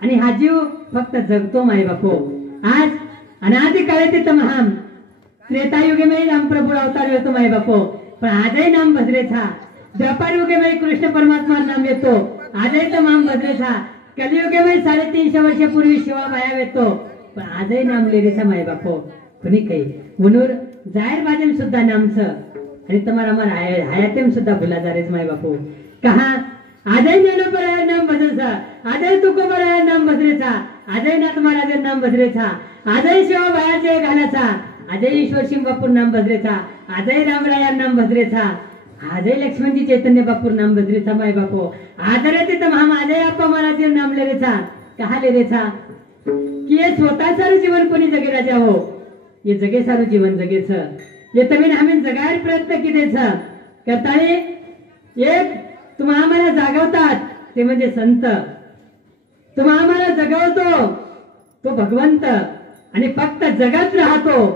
आणि हा जीव फक्त जगतो माय बापो। आज अनादि काळे ते तमाम त्रेतायुगे में राम प्रभु अवतार येतो माय बापो, पण आजही नाम भजरे था। द्वापर युगे में कृष्ण परमात्मा नाम येतो, आजही तमाम भजरे था। कलियुगे में 350 वर्षापूर्वी शिवा बाया येतो, पण आजही नाम लेरे था माय बापो। कोणी काही म्हणून जाहीर बाजून सुद्धा नामचं आणि तुम्हाला मला हयातेम सुद्धा भुला जारेच माय बापू। कहा आजही ज्ञानोबराया नाम भजरेचा, आजही तुकोबराया नाम भजरेचा, आजही नाथ महाराज नाम भजरेचा, आजही शिवा बायाचे घालाचा, आजही ईश्वर सिंह बापूर नाम भजरेचा, आजही रामराया नाम भजरेचा, आजही लक्ष्मणजी चैतन्य बापूर नाम भजरेचा माय बापू। आदरे ते तमाम आजही आप्पा महाराज नाम लेरेचा। कहा लेरेचा की हे स्वतः सारं जीवन कोणी जगे राजा हो, हे जगे सारं जीवन जगेच हे तुम्ही आम्ही जगायला प्रयत्न केलेच करताना एक तुम्हा आम्हाला जागवतात ते म्हणजे संत, तुम्हा आम्हाला जगवतो तो भगवंत आणि फक्त जगत राहतो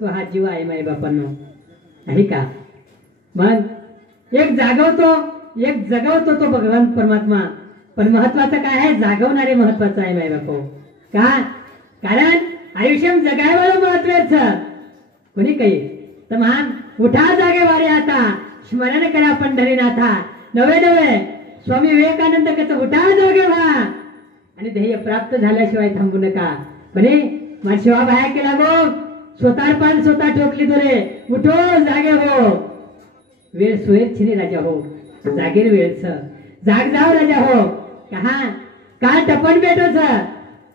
तो हा जीव आहे माई बापांनो, आहे का? मग एक जागवतो एक जगवतो तो भगवंत परमात्मा, पण महत्वाचं काय आहे? जागवणारे महत्वाचं आहे माई बापो। का? कारण आयुष्य जगायला महत्वाचं कोणी काही तमाम उठा जागे वारे आता स्मरण करा पंढरीनाथा, नवे नवे स्वामी विवेकानंद कहते उठा जागे व्हा आणि ध्येय प्राप्त झाल्याशिवाय थांबू नका। म्हणे माझ्या शिवा बाया केला गो स्वतः पण स्वतः ठोकली तुरे, उठो जागे हो, वेळ सोयीच्छिनी राजा हो, जागेर वेळच जाग जाव राजा हो। कहा का टपण भेटोच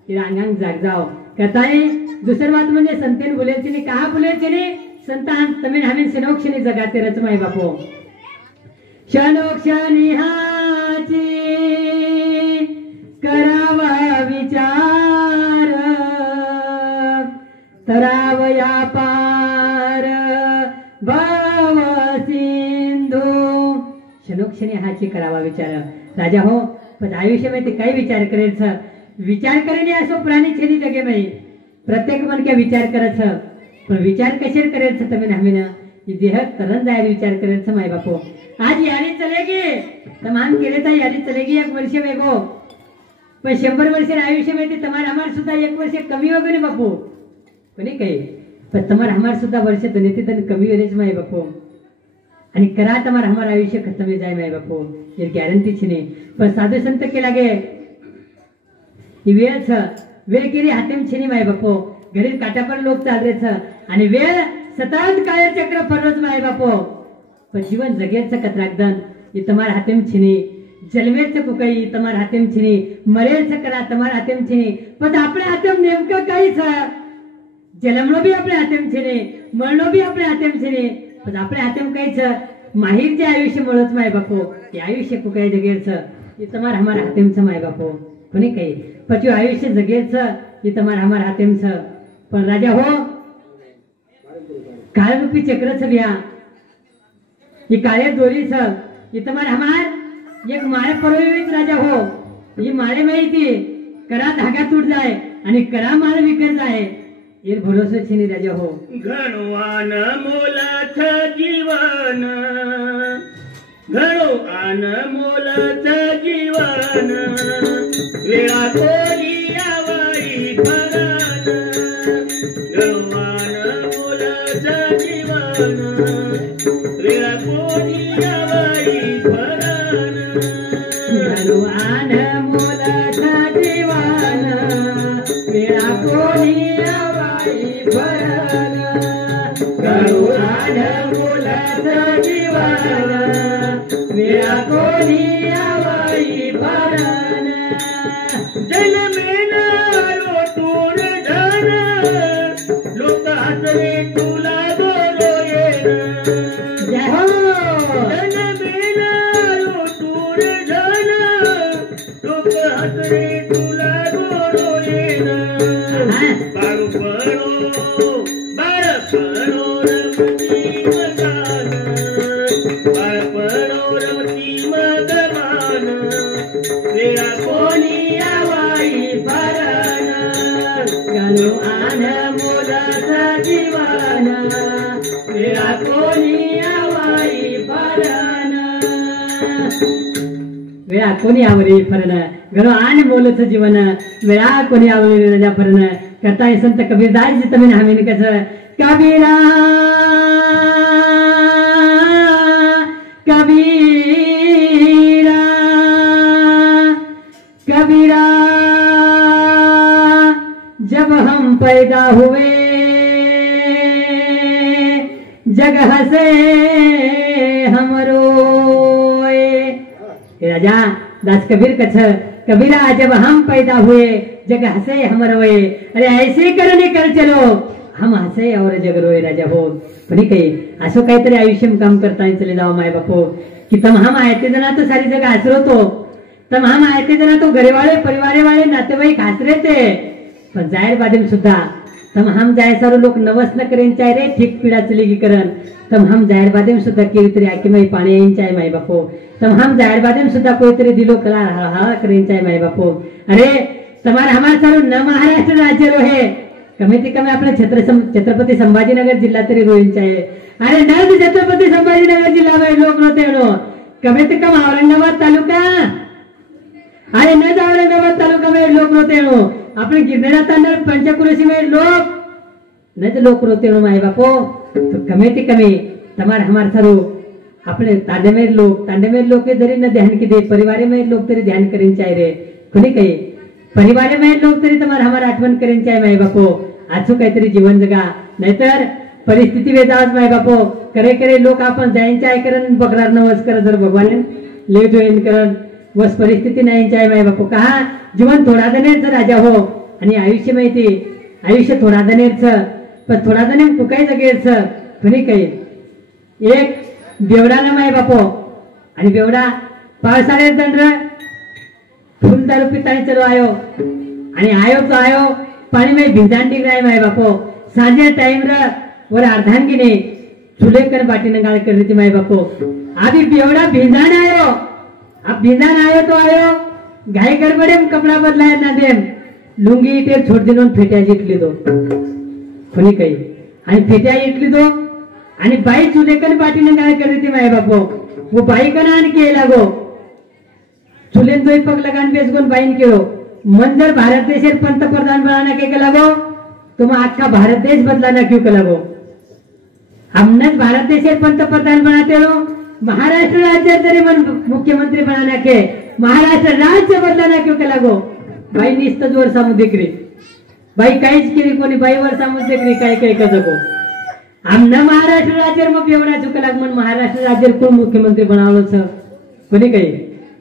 रांगांग जाग जाव कथाय दुसरं बात म्हणजे संतेन बोलायची कहा बोलायची संतान तमेन आम्ही क्षणोक्षणी जगाते रच माय बापो। क्षणोक्षणी हाची करावा विचार, तरावया पार भाव सिंधू। क्षणोक्षणी हाची करावा विचार राजा हो, पण आयुष्यामध्ये काही विचार करायचं, विचार करणे असो प्राणी छेनी जगे नाही, प्रत्येक मन क्या विचार करायचं, पण विचार कशे करायचं तुम्ही नामीन देह तरण जायला विचार करायचं माय बापो। आज यारी चलेगी तमाम केले तर यारी चलेगी एक वर्ष वेगो, पण 100 वर्ष आयुष्यामध्ये तुम्हाला हमार सुद्धा 1 वर्ष कमी वगैरे बापू कोणी काही, पण तुम्हाला हमार सुद्धा वर्ष धनेते धन कमी होनेच माय बापू आणि करा तुम्हाला हमार आयुष्य खत्म जाए माय बापू, ये गॅरंटी छे नाही। पण साधू संत के लागे वेळ वेळ केली हातेम छेनी माय बापो, घरी काटापर लोक चाल रेच आणि वेळ सतत काय चक्र फरवच माय बापो, पण जीवन जगेचं कत्रागदन ये तुम्हारे हातेम छेनी, जन्मेच कुकई तुम्हारे हातेम छेनी, मरेच करा तुम्हारे हातेम छेनी, पण आपले हातेम नेमकं काहीच जन्मलो भी आपले हातेम छेनी, मरणो भी आपले हातेम छेनी, पण आपले हातेम काहीच माहीर जे आयुष्य मुळच माय बापो, ते आयुष्य कुकई जगेच ये तुम्हारे हमारे हातेमच माय बापो कोणी काही, पण आयुष्य जगेच ये तुम्हारे हमारे हातेमच। पण राजा हो काळ रूपी चक्रच बिया ही काळे दोरीच ये तुम्हारे हमार एक माळे परोवीत राजा हो, ही माळे माहिती करा धागा तुट जाए आणि करा माळ विकर जाए ये भरोसा छेनी राजा हो। घणवान मोलाच जीवन, घणवान मोलाच जीवन, वेळा कोणी यावाई फरान, घणवान मोलाच जीवन, वेळा कोणी यावाई फरान, घणवान मोलाच जीवन, वेळा कोणी भरण, घणवान मोलाच जीवन, वेळा कोणी यावाई भरण, जन्मेन लोटून धन, लोक हसवे तुला बोलो येन, जय हो। जन्मेन लोटून धन, लोक हसवे तुला बोलो येन, बाळपणो बाळपणो रमती मगान, बाळपणो रमती मगमान, वेळा कोणी यावाई भरण, घणवान मोलाच जीवन, वेळा कोणी यावाई भरण, वेळा वेळा कोणी आवरी फरण घरो आन मोलच जीवन वेळा कोणी आवरी रजा फरण करता संत कबीरदास जी तमें हमें कसं कबीरा कबीरा कबीरा जब हम पैदा हुए जग हसे हम रोए। राजा दास कबीर कछ कबीरा जब हम पैदा हुए जग हसे हम रोए। अरे ऐसे करने कर चलो हम हसे और जग रोए राजा हो। पण काही असं काहीतरी आयुष्य काम करता चले जाओ माय बापो की तम हम आयते जना तो सारी जग आसरतो तम हम आयते जना तो घरेवाळे परिवारेवाळे नातेवाईक हासरे ते पण जाहीर बादेम सुद्धा तम हम जाय सारो लोक नवस न करेन चाय रे ठीक पीड़ा चलेगी करन तम हम जाहीर बादेम सुद्धा केतरी आके माई पाणी येईन चाय माय बापो तम हम जाहीर बादेम सुद्धा कोईतरी दिलो कला हा करेन चाय माय बापो। अरे तमार हमार सारो न महाराष्ट्र राज्य रोहे कमी ते कमी आपल्या छत्रपती संभाजीनगर जिल्हा तरी रोईन चाय। अरे न छत्रपती संभाजीनगर जिल्हा में लोक रोते कमी ते कम औरंगाबाद तालुका अरे न औरंगाबाद तालुका में लोक रोते अपने गिरनेरा तांडर पंचक्रोशी में लोग न तो लोक रोते माए बापो तो कमे ते कमे तमार हमार थारो अपने तांडेमेर लोग के जरी न ध्यान की दे परिवार में लोग तरी ध्यान करेन चाहे रे कोणी काही परिवार में लोग तरी तमार हमार आठवण करेन चाहे माए बापो आजो काहीतरी जीवन जगा नाहीतर परिस्थिती वेजावच माए बापो करे करे लोक आपण जाईन चाय करन बकरार नवस कर जर भगवान लेट होईन करन वस परिस्थिती नाही चाय माय बापू कहा जीवन थोडा दनेरच राजा हो आणि आयुष्य माहिती आयुष्य थोडा दनेरच पण थोडा दने कुकाय जगेच कोणी काही एक बेवडा ना माय बापो आणि बेवडा पावसाळे दंड फुल दारू पितानी चलो आयो आणि आयो तो आयो पाणी में भिंजान डिग रहा है माय बापो सांजे टाइम र और अर्धांगिनी चूल्हे कर बाटी नगाड़ कर रही थी माय बापो अभी बेवडा भिंजान आयो अब भिंजान आयो तो आयो घाई गड़बड़े में कपड़ा बदलाया ना देम लुंगी इटे छोड़ दिलो फेट्या इटली दो कोणी काही आणि फेट्या इटली दो आणि बाई चूल्हे कर बाटी नगाड़ कर रही थी माय बापो वो बाई का नान के लागो चूल्हे जो पग लगान बेच गोन बाईन केलो मन जर भारत देश पंतप्रधान बनाना के लागो तुम आखा भारत देश बदलाना क्यों के लागो हमने भारत देश पंतप्रधान बनाते हो महाराष्ट्र राज्य तरी मन मुख्यमंत्री बनाना के महाराष्ट्र राज्य बदलाना क्यों के लागो बाई निस्त जोर सामुद्रिकरी बाई काहीच केली कोणी बाईवर सामुद्रिकरी काय काय कजको आमना महाराष्ट्र राज्य मग एवढा चुका लाग मन महाराष्ट्र राज्य कोण मुख्यमंत्री बनावलो छ कोणी काही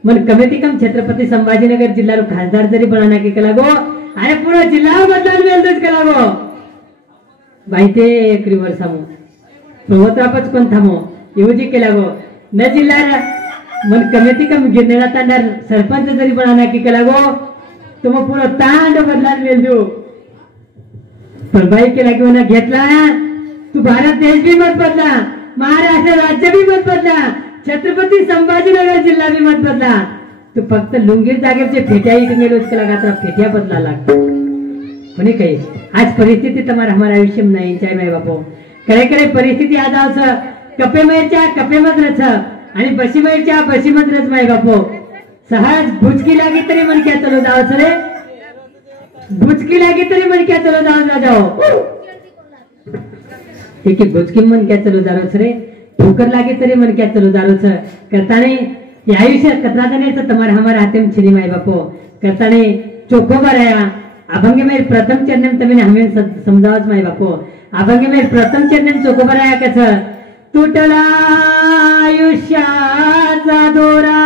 मन कमी ती कम छत्रपती संभाजीनगर जिल्हा खासदार जरी बनाना के लागो अरे पूरा जिल्हा बदलान वेल्दच के लागो बाई ते एकरी वर सामो पर्वतरापच पण थांबो येऊजी के लागो न जिल्हा मन कमी ती कम गिरनेरा तांडार सरपंच जरी बनाना के लागो तो मग पूरा तांड बदलान वेल्दू पण बाई के लागो ना घेतला तू भारत देश भी मत बदला महाराष्ट्र राज्य भी मत बदला छत्रपती संभाजीनगर जिल्हा भी मत बदला तू फक्त लुंगीर जागेचे फेट्या इट मेलोच के लगा फेट्या बदला लाग कोणी काही आज परिस्थिती तुम्हारा हमारा आयुष्य में नहीं चाहे माय बापो करे करे परिस्थिती आज आवच कपे मेरच्या कपे मत रच आणि बशी मेरच्या बशी मत रच माय बापो सहज भुचकी लागी तरी मन क्या चलो जाओ रे भुचकी लागी तरी मन क्या चलो जाओ ठीक है भुचकी मन क्या चलो जाओ रे ठोकर लागे तरी मन क्या चलो जारो छ करताने ये आयुष्य कतरा दने तो तुम्हारे हमारे हाथे में छिनी माय बापो करताने चोखो बराया अभंग में प्रथम चरण में तमेने हमें समजावच माय बापो अभंग में प्रथम चरण में चोखो बराया कस तुटला आयुष्याचा दोरा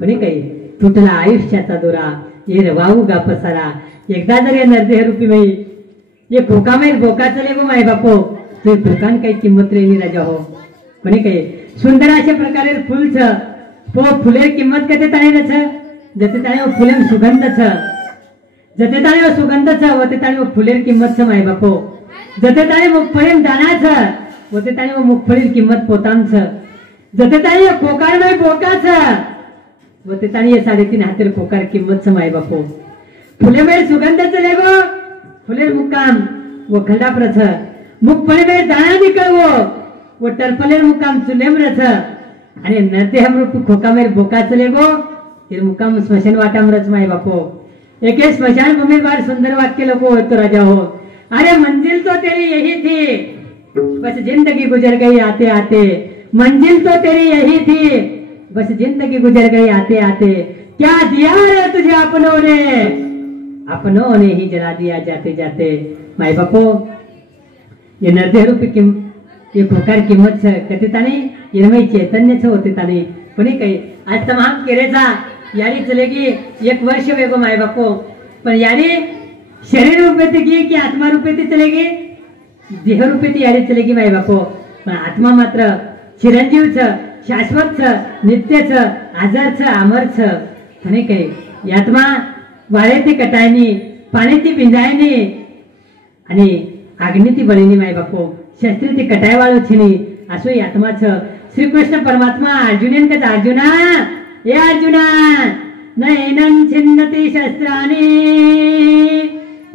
कोणी काही तुटला आयुष्याचा दोरा ये रवाऊ गा पसारा एकदा जर ये नरदेह रूपी में ये खोका में बोका चले गो माय बापो तो दुकान काही किंमत रेनी राजा हो कोणी काही सुंदर अशा प्रकारे फुल छ पो फुले किंमत कते ताणी रछ जते ताणी वो फुले सुगंध छ जते ताणी वो सुगंध छ वते ताणी वो फुलेर किंमत छ माय बापो जते ताणी मुखफळीर दाना छ वते ताणी वो मुखफळीर किंमत पोताम छ जते ताणी कोकार में बोका छ वते ताणी ये 3.5 हातेर कोकार किंमत छ माय बापो फुले में सुगंध चले गो फुलेर मुकाम वो खंडा प्रछ मुखफळी में दाना निकलवो वो टरपलेर मुकाम चुलेम रथ आणि नरदेह रूप खोकामेर बोका चले गो तिर मुकाम स्मशान वाटामरच माय बापो एक स्मशान भूमि बार सुंदर वाक्य लोगो हो तो राजा हो। अरे मंजिल तो तेरी यही थी, बस जिंदगी गुजर गई आते आते। मंजिल तो तेरी यही थी, बस जिंदगी गुजर गई आते आते। क्या दिया रे तुझे अपनों ने ही जला दिया जाते जाते। माय बापो ये नरदेह रूपी ये खोकार किंमत कधी ताने इनमय चैतन्य होते ताने कोणी काही आज तमाम केरेचा यारी चलेगी 1 वर्ष वेगो माय बापो पण यारी शरीर रूपे की कि आत्मा रूपे चलेगी देह रूपे यारी चलेगी माय बापो पण आत्मा मात्र चिरंजीव शाश्वत नित्यच आजरच अमरच कोणी काही आत्मा वाळेती कटायनी पाण्याची भिंजायनी आणि अग्निती बळीनी माय बापो शस्त्री ती कटाय वाळो छिनी असो आत्माच श्रीकृष्ण परमात्मा अर्जुना ये अर्जुना नैनं छिन्नति शस्त्राणि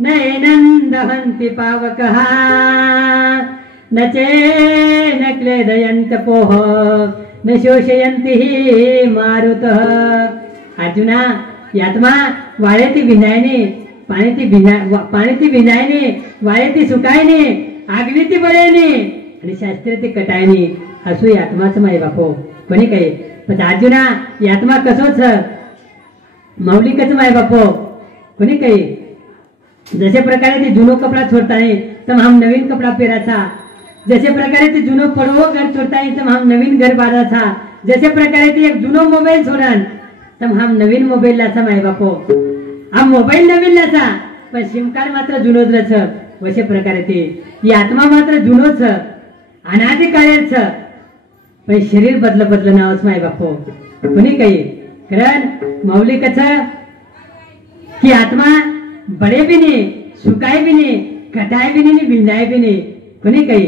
नैनं दहन्ति पावकः न चेन क्लेदयन्त पोह न शोषयन्ति हि मारुतः। अर्जुना यात्मा वाळेती भिनायने पाण्याची भिनायने वाळेती सुकायने अग्निती बळेने आणि शास्त्रीती कटायने असो आत्माच माय बापो कोणी काही पण अर्जुना आत्मा कसोच मौलिकच माय बापो कोणी काही जसे प्रकारे ते जुनो कपडा छोडताय तर हम नवीन कपडा पेराचा, जसे प्रकारे ते जुनो पडवो घर छोडताय तर हम नवीन घर बांधाचा, जसे प्रकारे ते एक जुनो मोबाईल सोडन तर हम नवीन मोबाईल लाचा माय बापो हा मोबाईल नवीन लाचा पण सिम कार्ड मात्र जुनोच रच वशे प्रकारे ते आत्मा मात्र जुनोच अनादि काळेच पण शरीर बदल नावच माय बापो कोणी काही कारण मौलिकच की आत्मा बडे भी नाही सुकाय भी नाही कटाय भी नाही बिंदाय भी नाही कोणी काही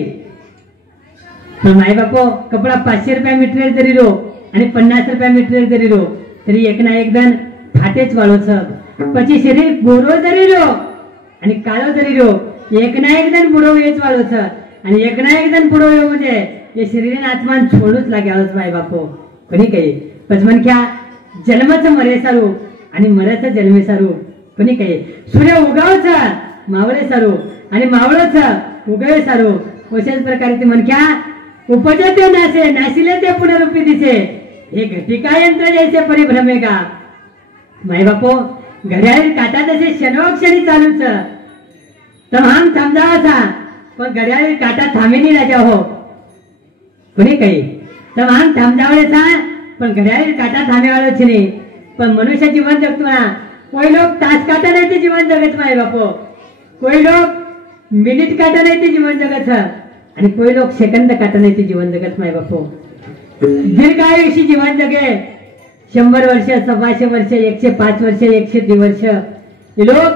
पण माय बापो कपडा 500 रुपया मीटर जरी रो आणि 50 रुपया मीटर जरी रो तरी एक ना एक दन फाटेच वाळोच પછી શરીર ગોરો જરી રહ્યો અને કાળો જરી રહ્યો એક ના એક દન બુડો વેચ વાળો છે અને એક ના એક દન બુડો એવો છે એ શરીરને આત્માન છોડું જ લાગ્યા છે ભાઈ બાપો કોની કહી પછી મન ક્યાં જન્મच મરે સારું અને મરેच જન્મે સારું કોની કહી સૂર્ય ઉગાવ છે માવळे સારું અને માવળો છે ઉગવે સારું अशाच प्रकारे ते मन क्या उपजे ते नासे नाशिले ते पुनरुक्ती दिसे हे घटिका यंत्र जैसे परिभ्रमेगा माय बापो घड्याळ काटा तसे क्षणोक्षणी चालूच तमाम समजावाचा पण घड्याळ काटा थांबेनी राजा हो कोणी काही तमाम थांबजावळेचा पण घड्याळ काटा थांबेवाळोच नाही पण मनुष्य जीवन जगतो ना कोई लोक तास काटा नाही ते जीवन जगत माय बापो कोई लोक मिनिट काटा नाही ते जीवन जगत आणि कोई लोक सेकंद काटा नाही ते जीवन जगत माय बापो दीर्घायुषी जीवन जगे 100 वर्ष 125 वर्ष 105 वर्ष 102 वर्ष हे लोक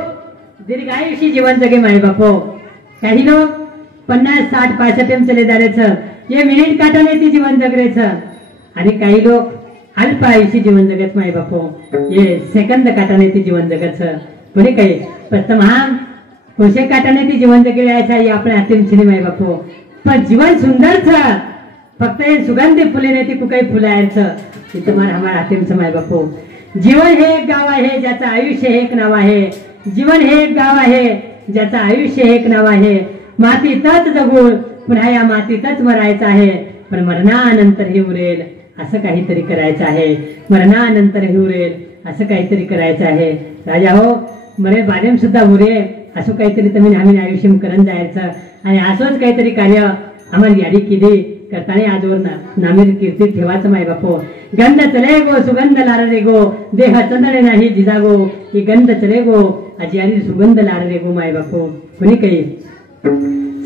दीर्घायुषी जीवन जगे माय बापो काही लोक 50 60 65 चले जा रहे ये मिनिट काटा नाही ते जीवन जग रहे आणि काही लोक अल्प आयुषी जीवन जगत माय बापो ये सेकंद काटा नाही ते जीवन जगत कोणी काही तमाम कोशे काटा नाही ते जीवन जगे हे आपल्या हातीम छिने माय बापो पण जीवन सुंदर छ फक्त ये सुगंधी फुले नाही ते कुकाई फुलायचं ते तुम्हाला हमारा हातीम माय बापो जीवन हे एक गाव आहे ज्याचं आयुष्य हे एक नाव आहे जीवन हे एक गाव आहे ज्याचं आयुष्य हे एक नाव आहे मातीतच जगून पुन्हा या मातीतच मरायचं आहे पण मरणानंतर हे उरेल असं काहीतरी करायचं आहे मरणानंतर हे उरेल असं काहीतरी करायचं आहे राजा हो मरे बादेम सुद्धा उरे असं काहीतरी तुम्ही आम्ही आयुष्य करून जायचं आणि असंच काहीतरी कार्य आम्हाला यादी केली करताना आजवर नामीर कीर्ती ठेवायचं माय बापो गंध चले गो सुगंध लार रे गो देह चंदने नाही जिजागो ही गंध चले गो अजियारी सुगंध लार रे गो माय बापो कोणी काही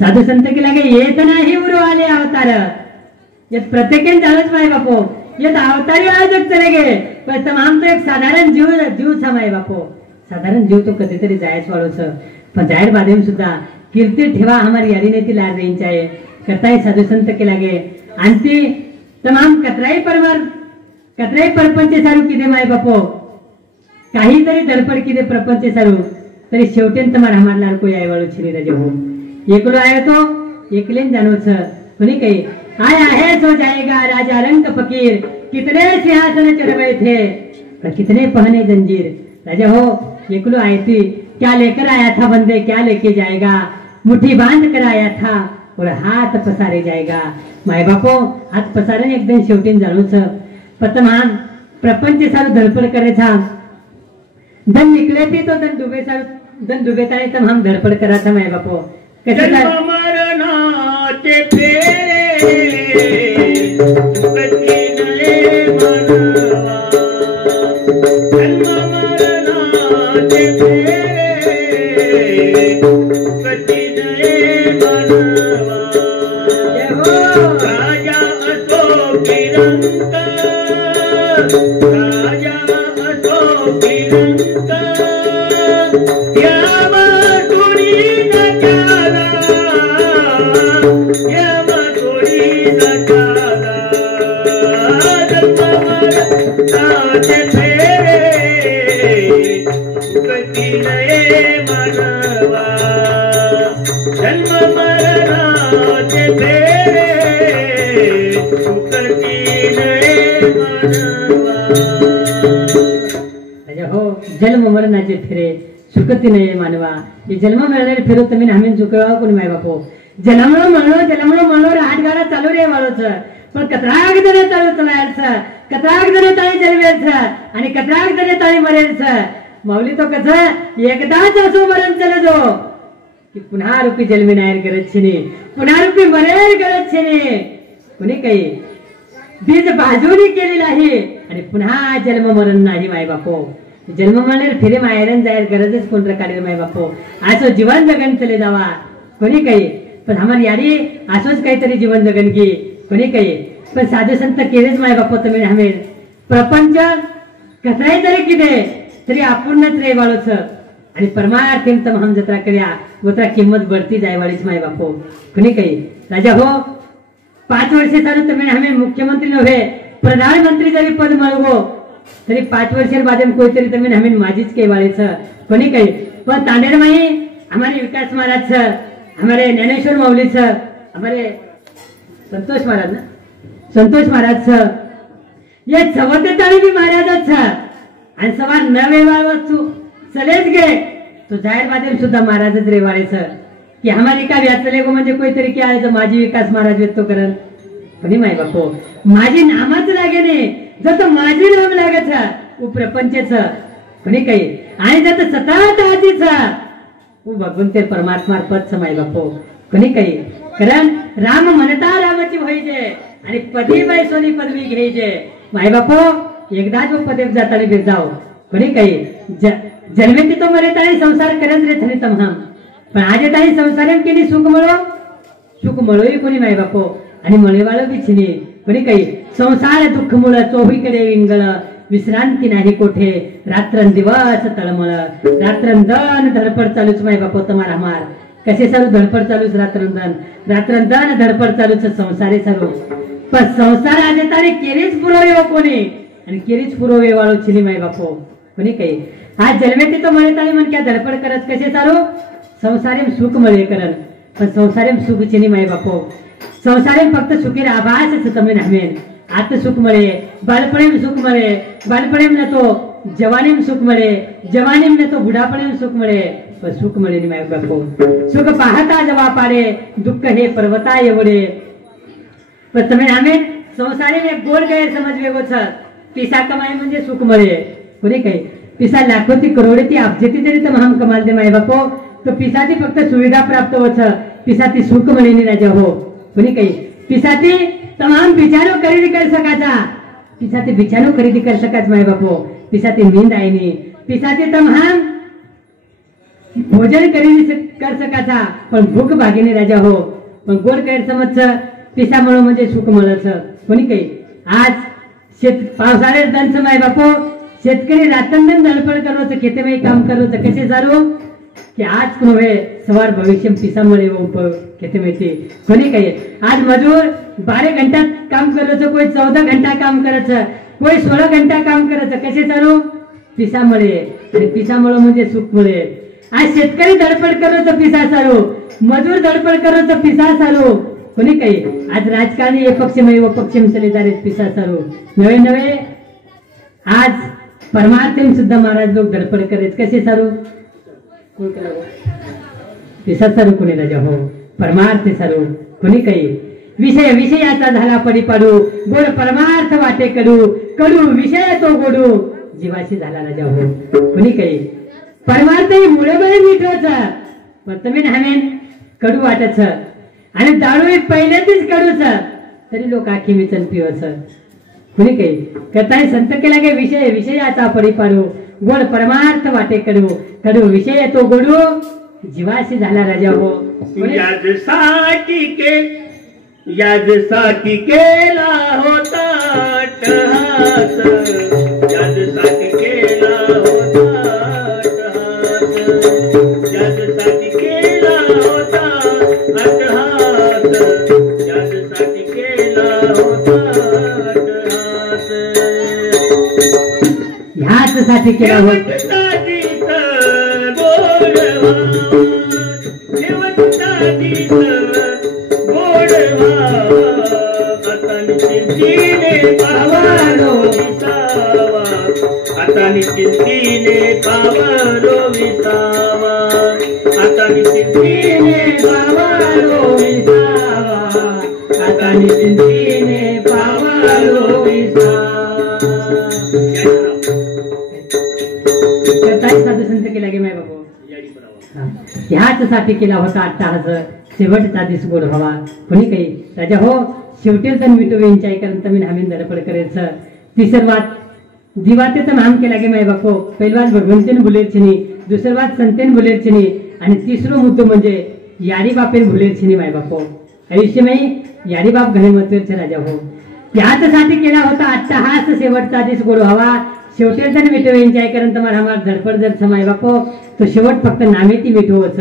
साधू संत की लागे येत नाही उरो आले अवतार यात प्रत्येकाने झालंच माय बापो यात अवतारी आजच चले गे पण तमाम तो एक साधारण जीव था माय बापो साधारण जीव तो कधीतरी जायच वाळोच पण जाहीर बादेम सुद्धा कीर्ती ठेवा हमारी यारी नहीं लार रही चाहे करताय साधु संत के लागे अंती तमाम कतराई परपंच सारू किदे माय बापो काहीतरी धडपड किदे प्रपंच सारू तरी शेवटेन तुम्हाला हमार लार कोई आयवाळो छिनी रजे हो एकलो आयो तो एकलेन जाणोच कोणी काही आया है सो जाएगा राजा रंग फकीर, कितने सिंहासन चढ़ थे पर कितने पहने जंजीर। राजा हो एकलो आई थी, क्या लेकर आया था बंदे, क्या लेके जाएगा, मुट्ठी बांध कर आया था और हाथ पसारे जाएगा। माय बापो हात पसारे एकदम शेवटी जाणूच पतमान प्रपंच सारू धडपड करे था, धन निकले थी तो धन डुबे तारे तब हम धडपड करा था। माय बापो कैसे जन्म मरणाचे फेरे कधी नये मनवा, जन्म मरणाचे फेरे कधी नये मनवा। राजा असो किरंक, राजा असो किरंक, यम तुरी नकाला, यम तुरी नकाला। जन्म मरणाचे फेरे कधी नये मनवा, जन्म मरणाचे फेरे कधी नये मनवा। राजा हो जन्म मरणाचे फेरे सुखती नाही मानवा, हे जन्म मिळणारे फेरो तुम्ही आम्ही चुकवा कोणी माय बापो। जन्मलो म्हणलो हाटगाडा चालू रे वाळोच, पण कतराग जणे चालू चलायचं, कतराग जणे ताई जलवेच आणि कतराग जणे ताई मरेच। माऊली तो कसं एकदाच असो मरण चल जो की पुन्हा रूपी जन्मी नाही गरज छेने, पुन्हा रूपी मरेल गरज छेने। कोणी काही बीज बाजूनी केलेली आहे आणि पुन्हा जन्म मरण नाही माय बापो। जन्म मरण फिरे माहेरन जायर गरजच कोण काढेल माय बापो। असो जीवन जगन चले जावा कोणी काही, पण आम्हाला यारी असोच काहीतरी जीवन जगन की कोणी काही, पण साधू संत केलेच माय बापो तुम्ही हमेल। प्रपंच कसाही जरी किदे तरी आपूर्णच रे वाळोच आणि परमार्थीन तम हम जत्रा कर्या उतरा किंमत बढ़ती जाय वाळीच माय बापो कोणी काही। राजा हो 5 वर्ष चालू तुम्ही हमें मुख्यमंत्री नव्हे प्रधानमंत्री जरी पद मिळवो तरी 5 वर्षां बाद कोईतरी तुम्ही हमें माझीच काही वाळीच कोणी काही। पण तांडेर माई हमारे विकास महाराज, हमारे ज्ञानेश्वर माऊली, हमारे संतोष महाराज ना, संतोष महाराज ये चवतेताळी भी महाराजच आणि सवार न वेवाळू चलेच गे तो जाहीर माध्यम सुद्धा महाराजच रेवाळेच की हमारी का व्याचले गो म्हणजे कोईतरी की आले तर माझी विकास महाराज व्यक्त करल कोणी माय बापो। माझी नामच लागे ने जत माझी नाम लागत उ प्रपंचच कोणी काही आणि जत सतत आजीच उ भगवंते परमात्मा पद माय बापो कोणी काही। कारण राम म्हणता रामाची व्हायचे आणि पदी बाई सोनी पदवी घ्यायचे माय बापो। एकदा जो पदे जाताना भेजाव कोणी काही जन्मेती तो मरे ताई संसार करत रे थनी तमहम, पण आज ताई संसारन केली सुख मळोही कोणी माय बापो आणि मळेवाळ बी छिने कोणी काही। संसार दुःख मुळ चोहीकडे विंगळ, विश्रांती नाही कोठे, रात्रंदिवस तळमळ, रात्रंदन धडपड चालूच माय बापो तुम्हाला मार कसे चालू धडपड चालूच, रात्रंदन धडपड चालूच संसारे चालू। पण संसार आज ताई केरीच पुरवे हो कोणी आणि केरीच पुरवे वाळो छिने माय बापो कोणी काही। आज जन्मेती तो मळे ताई म्हण क्या धडपड करत कसे चालू संसारेम सुख मळे करन, पण संसारेम सुख छिने माय बापो। संसारेम फक्त सुखेर आभासच तमेन हमेन, आत सुख मळे, बालपणेम सुख मळे, बालपणेम न तो जवानीम सुख मळे, जवानीम न तो बुढापणेम सुख मळे, पण सुख मळे नि माय बापो। सुख पाहता जवा पाडे, दुःख हे पर्वता एवढे, पण तमेन हमेन संसारेम एक गोड गैरसमज वेगो छ। पिसा कमाई म्हणजे सुख मळे कोणी काही, पिसा लाखोती करोडोती अब्जेती जरी तर हम कमाल दे माय बापो तो पिसाची फक्त सुविधा प्राप्त होछ, पिसाती सुख मळे नि राजा हो कोणी काही। पिसाती तमाम बिचारो खरीदी कर सकाचा, पिसाती बिचारो खरीदी कर सकाच माय बापो, पिसाती नींद आहे नी, पिसाती तमाम भोजन खरीदी कर सकाचा पण भूक भागीने राजा हो, पण गोड गैरसमज पिसा मळो म्हणजे सुख मळच कोणी काही। आज पावसाळे दंच माय बापो शेतकरी रात्रंदिन धडपड करोच, खेतेमध्ये काम करोच कसे चालू की आज कुणवे सवार भविष्य पिसा मळे खेतेमध्ये कोणी काही। आज मजूर 12 घंटा काम करोच, कोई 14 घंटा काम करच, कोई 16 घंटा काम करच कसे चालू पिसा मळे आणि पिसा मळो म्हणजे सुख मळे। आज शेतकरी धडपड करोच पिसा चालू, मजूर धडपड करोच पिसा चालू, कोणी काही आज राजकारणी हे पक्षमय व पक्षम चले जारे पिसा सारू नवे नवे आज परमार्थी सुद्धा महाराज लोक धडपड करेच कसे सारू पिसा सारू कोणी राजा हो परमार्थ सारू कोणी काही विषय विषयाचा झाला पडी पाडू गोड परमार्थ वाटे कडू कडू विषय तो गोडू जीवाशी झाला राजा हो कोणी काही परमार्थ मुळे मुळे मिठवच पण तुम्ही हामेन कडू वाटच आणि दारू पहिल्यातच कडूच तरी लोक आखी मिचन पिवच कोणी काही करताय संत केला गे विषय विषयाचा पडी पाडू गोड परमार्थ वाटे कडू कडू विषय तो गोडू जीवाशी झाला राजा हो याजसाठी केला होता अट्टहास याजसाठी केला होता अट्टहास याजसाठी केला होता अट्टहास याजसाठी केला होता अट्टहास ह्याचसाठी केला होता चिंतीने पावलो विसावा आता चिंतीने पावलो विसावा आता चिंतीने पावलो साधू संत केला गे माय बाबू ह्याच साठी केला होता अट्टहास शेवटचा दिस गोड व्हावा कोणी काही राजा हो शेवटी तर मिटू वेंचाई कारण तमिन आम्ही धडपड करेल तिसर वाट दिवाते तर नाम केला गे माय बापो पहिलवान भगवंतेन भुलेर छिनी दुसर वाट संतेन भुलेर छिनी आणि तिसरो मुद्दो म्हणजे यारी बापेन भुलेर छिनी माय बापो आयुष्यमयी यारी बाप घणे महत्वाचे राजा हो यासाठी केला होता अट्टहास शेवटचा दिस गोड व्हावा शेवटी जर मिटू वेंचाई कारण तुम्हाला आम्हाला धडपड जर माय बापो तो शेवट फक्त नामेती मिटवच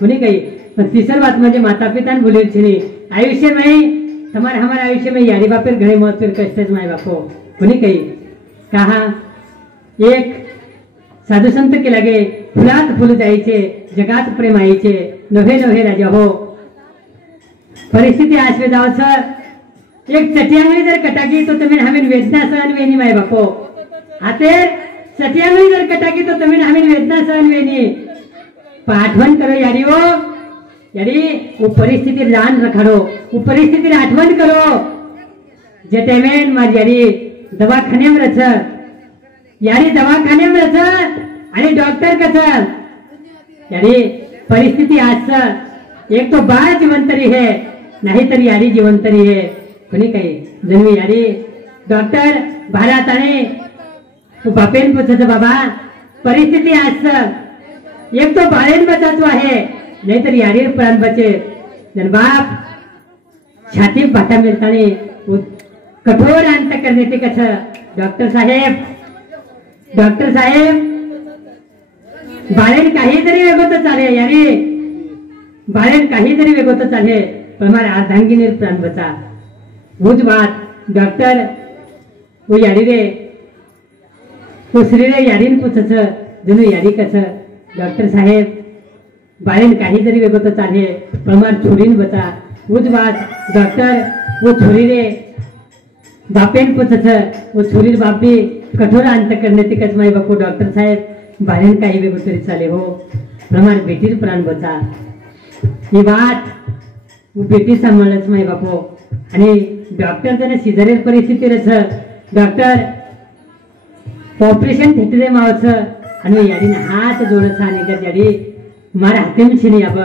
कोणी काही पण तिसर बात म्हणजे माता पिता भुलेर छिनी आयुष्यमयी तुम्हाला हमारे आयुष्य में यारी बापेर घणे महत्व कष्टच माय बापो कोणी काही कहा एक साधू संत के लगे फुलात फुल जायचे जगात प्रेम आईचे नव्हे नव्हे राजा हो परिस्थिती आसवे जावच एक चटियांगली जर कटाकी तो तुम्ही हमें वेदना सहन वेनी माय बापो हातेर चटियांगली जर कटाकी तो तुम्ही हमें वेदना सहन वेनी पाठवण करो यारी हो यारी वो परिस्थिति जान रखाड़ो वो परिस्थिति आठवण करो जे टेमेन मार यारी दवाखाने में रच यारी दवाखाने में रच आणि डॉक्टर कस यारी परिस्थिति आज एक तो बाळ जिवंतरी है नहीं तर यारी जिवंतरी है कोणी काही जन्मी यारी डॉक्टर भारत आणि बापेन पूछत बाबा परिस्थिति आज एक तो बाळेन बचाचो आहे नहीं तर यारी प्राण बचे जन बाप छाती बाटा मिळताने कठोर अंत करने ते कस डॉक्टर साहेब बाळेन काहीतरी वेगोत चाले यारी बाळेन काहीतरी वेगोत चाले पण मारा अर्धांगिनी प्राण बचा वोच बात डॉक्टर वो यारी रे वो श्री रे यारीन पूछच जणू यारी कस डॉक्टर साहेब बाळेन काहीतरी वेगोत चाले पण मार छोरीन बचा वोच बात डॉक्टर वो छोरी रे बापेन पूछच वो छोरी बाप भी कठोर अंत करने ते कच माई बापू डॉक्टर साहेब बाळेन काही वेगो तरी चाले हो प्रमाण बेटीर प्राण बचा ही बात वो बेटी सांभाळच माई बापू आणि डॉक्टर जने सिझरेर परिस्थिती रच डॉक्टर ऑपरेशन थिएटर मावच आणि याडीने हात जोडच आणि का याडी मारा हातेम छिनी अब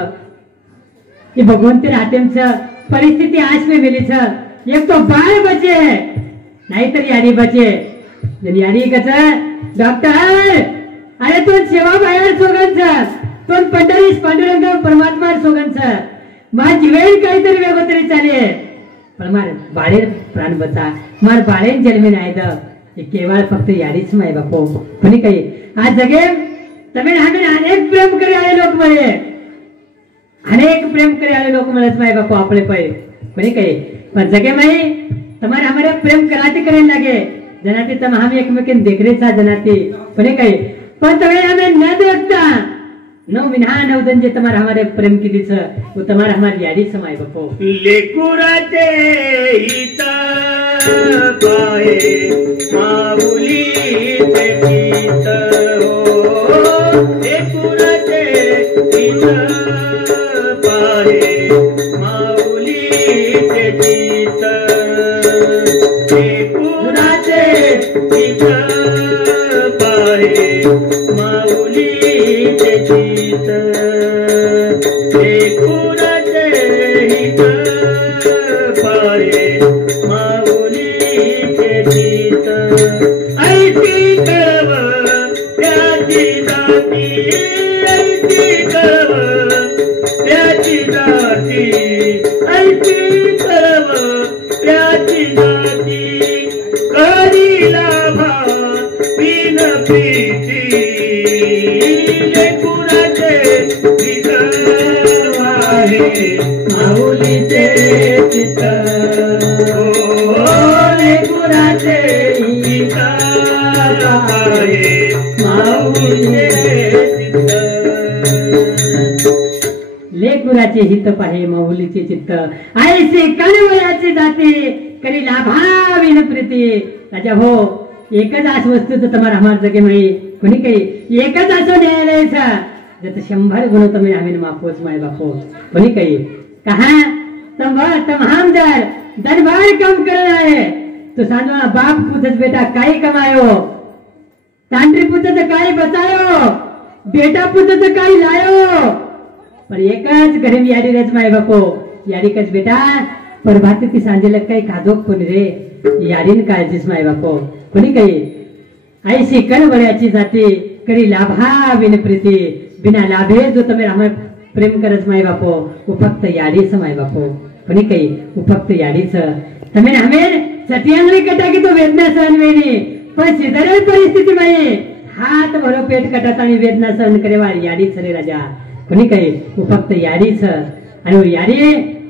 ये भगवंती हातेम छ परिस्थिति आज में मिली छ एक तो बाळ बचे नहीं तर याडी बचे जन याडी कच डॉक्टर अरे तो सेवा बाहेर सोगन छ तो पंढरीस पांडुरंग परमात्मा सोगन छ मा जीवेन काहीतरी वेगो तरी चाले पण मार बाळेर प्राण बचा मार बाळेन जन्मे नाही द ये केवळ फक्त याडीच माय बापो कोणी काही आज जगे तमे हमें अनेक प्रेम करे आले लोक मळे अनेक प्रेम करे आले लोक मळच माय बापो आपले पै कोणी काही पण जगे माई तुम्हारे हमारे प्रेम कराते करे लागे जनाती तम हम एकमेकन देखरे सा जनाती कोणी काही पण तमे हमें न देखता नौ मिन्हा नवदन जे तुम्हारा हमारे प्रेम की दिस वो तुम्हारा हमारी यारी समाय बापो लेकुराचे हित पाहे माऊली ते गीत हो लेकुराचे हित पाहे माऊली ते गीत लेकुराचे हित पाहे माऊली ते गीत लेकुराचे हित पाहे माऊली ते गीत ऐती कळव त्याची जाती ऐती कळव त्याची जाती ऐती कळव त्याची जाती करी लाभा बिन प्रीती लेकुराचे हित आहे माऊलीचे चित्त हो लेकुराचे हित आहे माऊलीचे चित्त लेकुराचे हित पाहे माऊलीचे चित्त ऐसे कणवयाचे जाते करी लाभाविन प्रीती राजा हो एकच आस वस्तू तर तुम्हाला हमार जगे मिळी कोणी काही एकच असं न्यायालयाचा जत 100 गुण तुम्ही आम्ही माफोच माय बापो कोणी काही कहा तम हम दरबार कम करना है तो सांगो बाप पूछत बेटा काय कमायो तांड्री पूछत काय बचायो बेटा पूछत काय लायो पर एकच घरी याडी रेच माय बापो याडी कच बेटा प्रभाती ती सांजेला काही खादोक कोणी रे याडीन काळजीच माय बापो कोणी काही ऐशी कणवळ्याची जाते करी लाभा बिन प्रीती बिना लाभे जो तुम्ही आम्हाला प्रेम करत माय बापो वो फक्त याडीच माय बापो कोणी काही वो फक्त याडीच तुम्ही हमें सटियांगली कटा की तो वेदना सहन वेणी पण सिधरेल परिस्थिती माई हात भरो पेट कटात आणि वेदना सहन करेवा याडीच रे राजा कोणी काही वो फक्त याडीच आणि वो याडी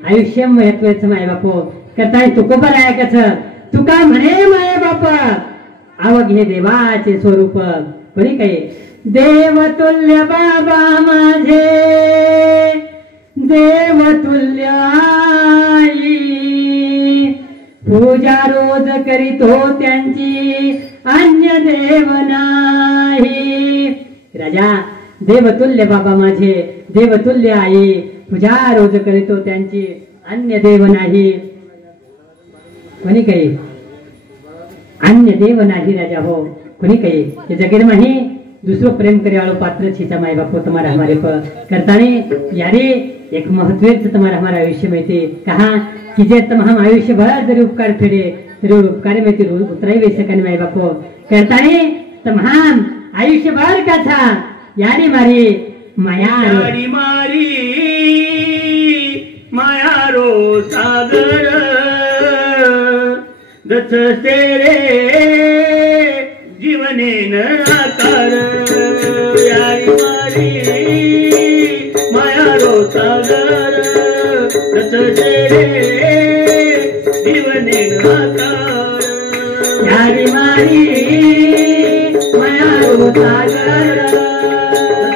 आयुष्य महत्वाचं माय बापो करताय तुकोबर आहे कच तुका म्हणे माय बाप आवग हे देवाचे स्वरूप कोणी काही देवतुल्य बाबा माझे देवतुल्य आई पूजा रोज करीतो त्यांची अन्य देव नाही राजा देवतुल्य बाबा माझे देवतुल्य आई पूजा रोज करीतो त्यांची अन्य देव नाही कोणी काही अन्य देव नाही राजा हो कोणी काही हे जगेर माही दूसरो प्रेम करे वालों पात्र छीचा माय बापो तुम्हारा हमारे पर करताने यारी एक महत्वेच तुम्हारा हमारा आयुष्य में थे कहा कि जे तुम हम आयुष्य भर जरी उपकार फेरे तरी उपकार में ती उतराई वैसे कने माय बापो करताने तुम हम आयुष्य भर का था यारी मारी माया यारी मारी मायारो सागर दथ तेरे जीवने न आकार यारी मारी मायारो सागर दथ तेरे जीवने न आकार यारी मारी मायारो सागर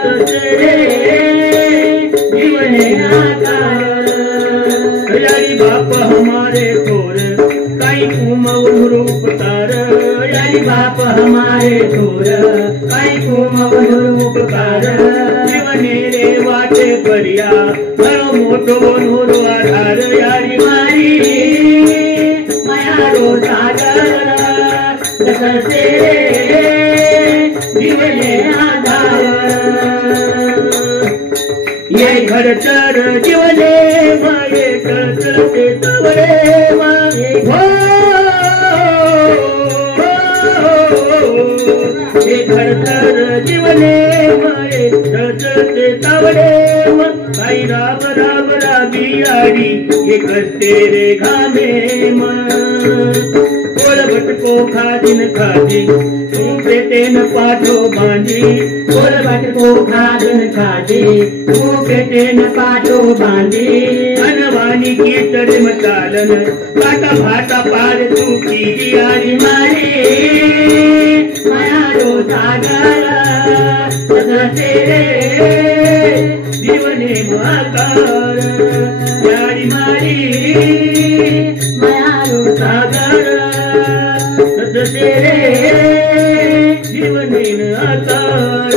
दथ तेरे जीवने आकार यारी बाप हमारे थोर काई कुमव रूपकार यारी बाप हमारे थोर काई कुमव रूपकार जीवने रे वाटे पर्या बड़ो मोटो नूरो आधार यारी मारी मायारो सागर दसते जीवने आधार ये घर चर जीवने माये करते तवरे माये ये घर चर जीवने माये करते तवरे आई राम राम रामी आड़ी ये करते रे घामे को खादिन खादी तूपे तेन पाठो बांधी कोलबट को खादिन खादी तूपे तेन पाठो बांधी अनवानी की तड़म चालन काटा भाटा पार तू की यारी मारी माया रो सागर तेरे आकार यारी मारी मायारू सागर सतसे रे जीवनेन आकार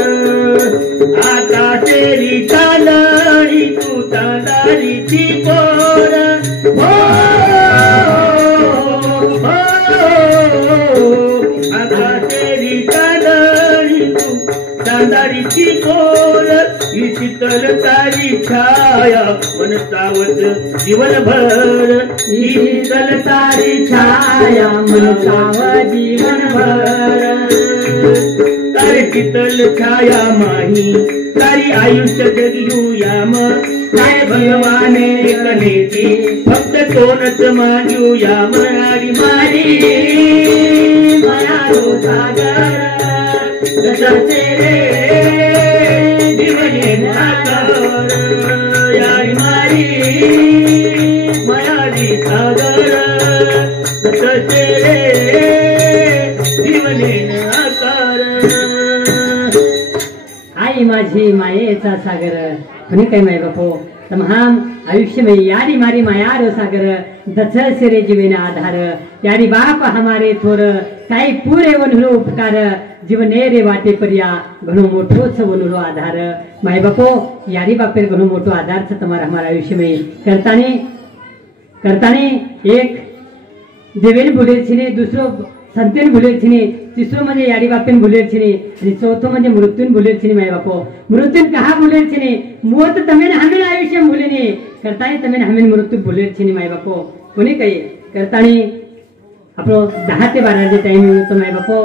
आता तेरी तांदळी तू तांदळीची पोर आता तेरी तांदळी तू तांदळीची पोर ही शीतल तारी छाया मन सावत जीवनभर ही शीतल तारी छाया मन सावत जीवनभर तारी शीतल छाया माही तारी आयुष्य जगूया मग काय भगवाने कनेची फक्त तोनच मागूया मनारी मारी मायारो सागर दशसे रे जीवने नाकार यारी मारी मायारी सागर दशसे रे जीवने नाकार आई माझी मायेचा सागर कुणी काय माय बापो तमाम आयुष्य में यारी मारी मायारो सागर दस सिरे जीवन आधार यारी बाप हमारे थोर काही पुरे वनुलो उपकार जीवने रे वाटे पर्या घणो मोठोच वनुलो आधार माय बापो यारी बापेर घणो मोठो आधार छ तुम्हारा हमारा आयुष्य में करताने एक देवेन भुलेर छिने दुसरो संतेन भुलेर छिने तिसरो म्हणजे यारी बापेन भुलेर छिने आणि चौथो म्हणजे मृत्यून भुलेर छिने माय बापो मृत्यून कहा भुलेर छिने मोत तमेन हमेन आयुष्य भुलेने करतानी तमेन हमेन मृत्यू भुलेर छिने माय बापो कोणी काही करतानी आपलो 10 ते 12 जे टाइम होतो माय बापो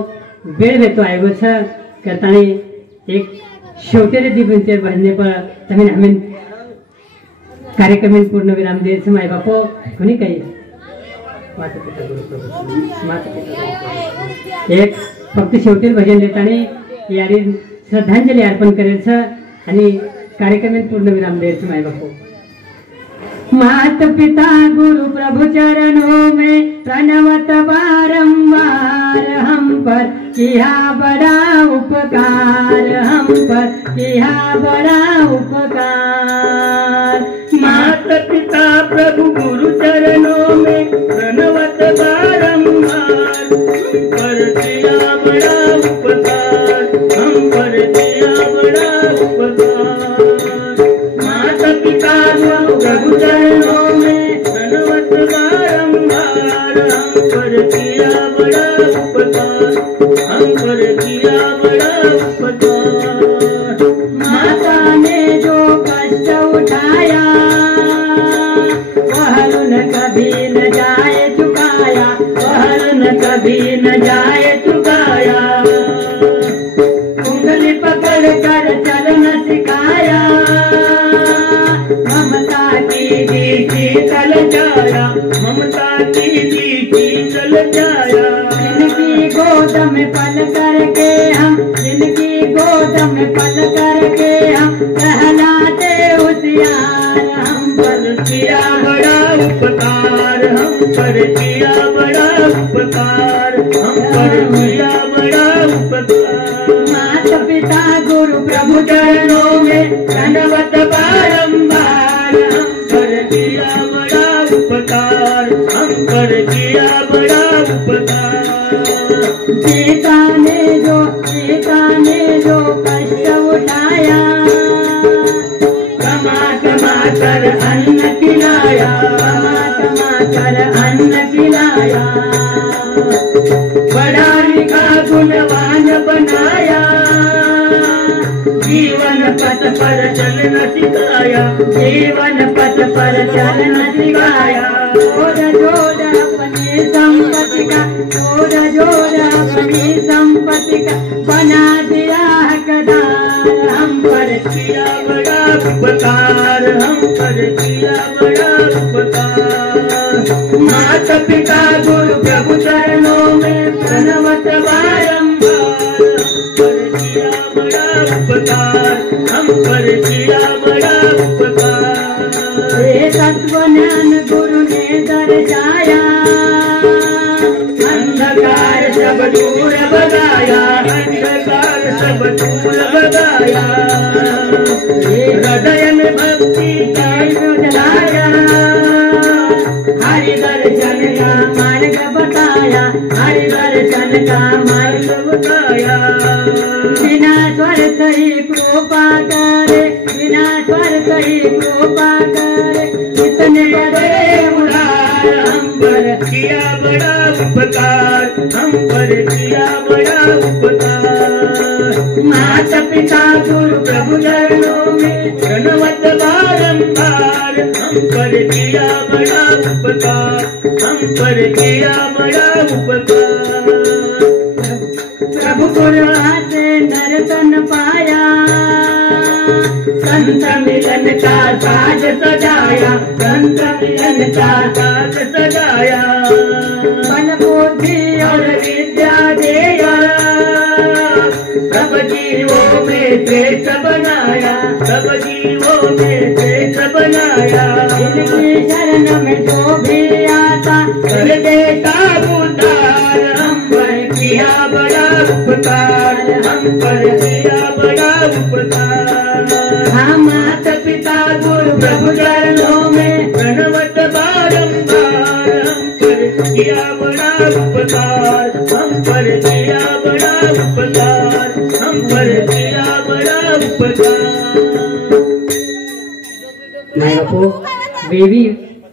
वेळ देतो आयो छ करतानी एक शेवटेरे दिवसचे भजने पर तमेन हमेन कार्यक्रम पूर्ण विराम देछ माय बापो कोणी काही माता पिता एक फक्त शेवटी भजन देताना यारी श्रद्धांजली अर्पण करायचं आणि कार्यक्रम पूर्ण विराम द्यायचं माय बापू मात पिता गुरु प्रभु चरणों में प्रणवत बारंबार हम पर किया बड़ा उपकार हम पर किया बड़ा उपकार मात पिता प्रभु गुरु चरणों में प्रणवत बारंबार पर किया बड़ा उपकार हम पर किया बड़ा उपकार माता पिता प्रभु चरणों में प्रणवत बारंबार हम पर किया बड़ा उपकार हम पर किया बड़ा उपकार माता ने जो कष्ट उठाया वह ऋण कभी न जाए चुकाया वह ऋण कभी न जाए चुकाया उंगली पकड़ कर चलना सिखाया ममता की दीदी चल जाया ममता की दीदी चल जाया जिनकी गोद में पल करके हम जिनकी गोद में पल करके हम कहलाते होशियार हम पर किया बड़ा उपकार हम पर किया बड़ा उपकार हम पर किया बड़ा उपकार माता पिता गुरु प्रभु चरणों में प्रणवत बारंबार हम पर किया बड़ा उपकार हम पर किया बड़ा उपकार सीता ने जो कष्ट उठाया कमा कमा कर अन्न खिलाया कमा कर अन्न खिलाया बड़ा लिखा गुणवान बनाया जीवन पथ पर चलना सिखाया जीवन पथ पर चलना सिखाया जोड़ जोड़ अपनी संपत्ति का जोड़ जोड़ अपनी संपत्ति का बना दिया हकदार हम पर किया बड़ा उपकार हम पर किया बड़ा उपकार माता पिता गुरु प्रभु चरणों में प्रणवत बारंबार हम पर किया बड़ा उपकार ये तत्व ज्ञान गुरु ने दर्शाया अंधकार सब दूर भगाया अंधकार सब दूर भगाया हृदय में भक्ति कही कृपा करे इतने बड़े उधार हम पर किया बड़ा उपकार, हम पर किया बड़ा उपकार। माता पिता गुरु प्रभु चरणों में प्रणवत बारंबार, हम पर किया बड़ा उपकार, हम पर किया बड़ा उपकार। प्रभु गुरुआ से नरतन पाया संत मिलन का साज सजाया, संत मिलन का साथ सजाया, मन बुद्धि और विद्या दिया, सब जीवों में श्रेष्ठ बनाया, सब जीवों में श्रेष्ठ बनाया। इनकी शरण में जो भी आता कर देता उद्धार, हम पर किया बड़ा उपकार, हम पर किया बड़ा उपकार। हम माता पिता गुरु प्रभु चरणों में प्रणवत बारंबार, हम पर किया बड़ा उपकार, हम पर किया बड़ा उपकार, हम पर किया बड़ा उपकार। मायबापो वेवी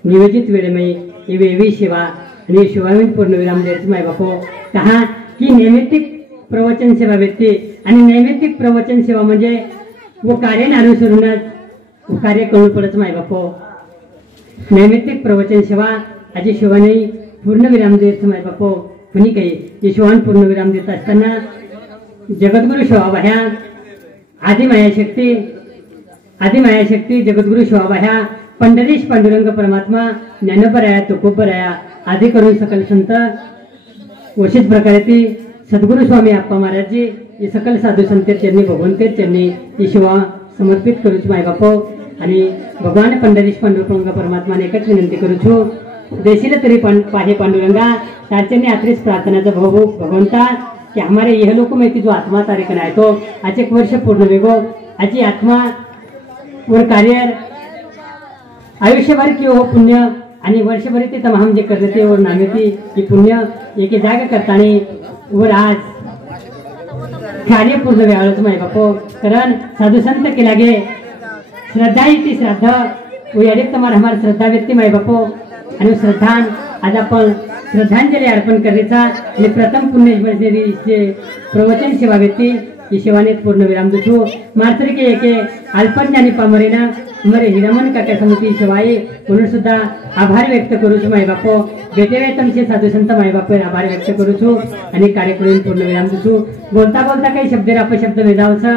नियोजित वेळेमध्ये ही वेवी सेवा आणि शिवाविन पूर्णविराम द्यायचं मायबापो कहा की नैमित्तिक प्रवचन सेवा व्यक्ती आणि नैमित्तिक प्रवचन सेवा म्हणजे वो कार्य अनुसरूनच वो कार्य करू पडत मायबापो नैमित्तिक प्रवचन सेवा आजी शिवाने पूर्णविराम द्यायचं मायबापो कुणी काही जे शिवान पूर्णविराम देत असताना जगद्गुरु शिवाबाह्या आदिमाया शक्ती जगद्गुरु शिवाबाह्या पंढरीश पांडुरंग परमात्मा ज्ञानोबराया तुकोबराया आदी करून सकल संत वशित प्रकारे ती सद्गुरु स्वामी आप्पा महाराज जी हे सकल साधू संत त्यांनी भगवंतेर त्यांनी ही सेवा समर्पित करूच माय बापो आणि भगवान पंढरीश पांडुरंग परमात्माने एकच विनंती करू छु देशील तरी पाहे पांडुरंगा तारचने आत्रीच प्रार्थनाचा भाऊ भगवंता कि हमारे यह लोक में जो आत्मा तारीख आहे तो आज एक वर्ष पूर्ण वेगो आजी आत्मा वर कार्य आयुष्यभर की हो पुण्य आणि वर्षभरी ते तमाम जे करते ते वर नामेती की पुण्य एके जाग करताना वर आज कार्य पूर्ण वेळाच माय बापो कारण साधु संत के लागे श्रद्धा इति श्रद्धा वो याडिक तुम्हारा हमारा श्रद्धा व्यक्ती माय बापो आणि श्रद्धान आज आपण श्रद्धांजली अर्पण करायचा आणि प्रथम पुण्य प्रवचन सेवा व्यक्ती ಈ ಶಿವಾನೇ ಪೂರ್ಣ ವಿರಾಮ ದೂಚು मार्तरी एके अल्पज्ञानी पामरेना हमारे हिरामन काका समिती शिवाय म्हणून सुद्धा आभार व्यक्त करू छु माय बापो बेटेवे तुमचे साधू संत माय बापो आभार व्यक्त करू छु आणि कार्यक्रम पूर्ण विराम दूचु बोलता बोलता काही शब्द अपशब्द वेदावसा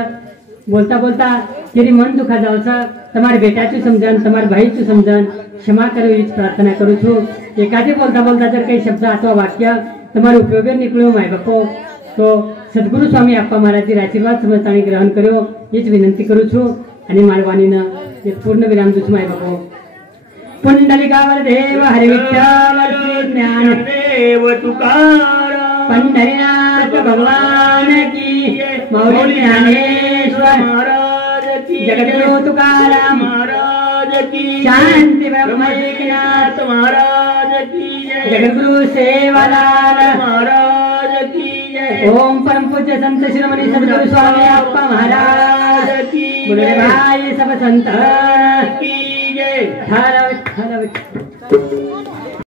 बोलता बोलता तेरी मन दुखा जावसा તમારા બેટાચું સમજણ તમારા ભાઈચું સમજણ ક્ષમા કરો એવી પ્રાર્થના કરું છું એકાદે બોલતા બોલતા જર કઈ શબ્દ અથવા વાક્ય તમારો ઉપયોગી નીકળ્યો માય બાપો तो सद्गुरु स्वामी आप्पा महाराज आशीर्वाद समजताना ग्रहण करो हीच विनंती करू छु आणि मानवानीनं हे पूर्ण विराम दूच माय बापो पुंडलिकावर देव हरि विठ्ठल श्री ज्ञानदेव तुकाराम पंढरीनाथ भगवान की मौली ज्ञानेश्वर महाराज की जगद्गुरु तुकाराम महाराज की शांति ब्रह्म एकनाथ महाराज की जगद्गुरु सेवालाल महाराज की ओम परम पूज्य संत शिरोमणि सद्गुरु स्वामी आप्पा महाराज की जय भाई सब संत की जय।